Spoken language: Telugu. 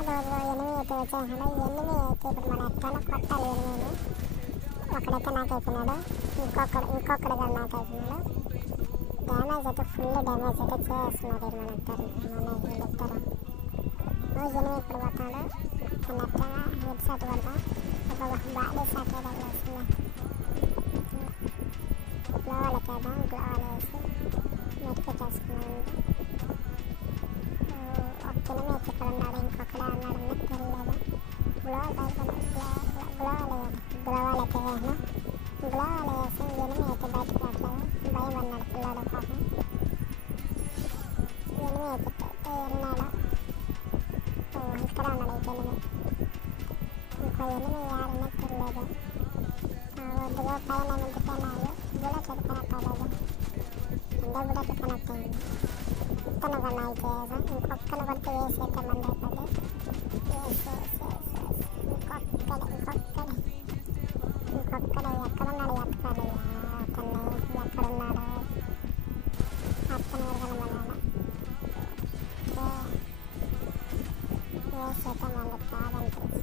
అదో ఎనిమిది అయితే వచ్చేసాడు. ఎనిమిది అయితే ఇప్పుడు మనం ఎట్లా కొట్టాలి ఎనిమిది. ఒకడైతే నాకైపోయినాడు, ఇంకొకడు కూడా నాకైపోయినాడు. డ్యామేజ్ అయితే ఫుల్ డ్యామేజ్ అయితే చేస్తున్నారు వీళ్ళిద్దరు. ఎనిమిది ఇప్పుడు పోతాడు. నేను ఎట్లా హెడ్ షాట్ కొడతా, ఒక బాడీ షాట్ వేస్తుంది. గ్లోవాలకేద్దాం, గ్లోవాలు వేసి నెట్ పెట్టేసుకున్నాను. ఒక ఎనిమిది ఇక్కడ ఉన్నాడు, ఇంకొకడే ఉన్నాడు, మీకు తెలియలేదు. గ్లోవాలకి వేసాను. గ్లోవాలు వేసి ఎనిమిది అయితే బయటకు రావట్లేదు, భయం అన్నాడు పిల్లాడు పాపం. ఎనిమిది అయితే వెళ్ళినాడు. ఇక్కడ ఉన్నాడు ఇంక ఎనిమిది. ఇంకో ఎనిమిది యాడనే తెలియలేదు. వద్దుగా పైన ముందుకెళ్ళాలి. బుల్లెట్ కనెక్ట్ అవ్వలేదు, బుల్లెట్ కనెక్ట్ అయింది. ఇతను కన్నా అయితే ఇంకొక్కను కొడితే వేసి అయితే మంది అయిపోద్ది. ఇంకొక్కడే ఎక్కడున్నాడు, ఎత్తుకోవాలి అతన్ని. ఎక్కడున్నాడు అతను కనబడాలి. వేసి అయితే మళ్ళీ కాదని తెలిసి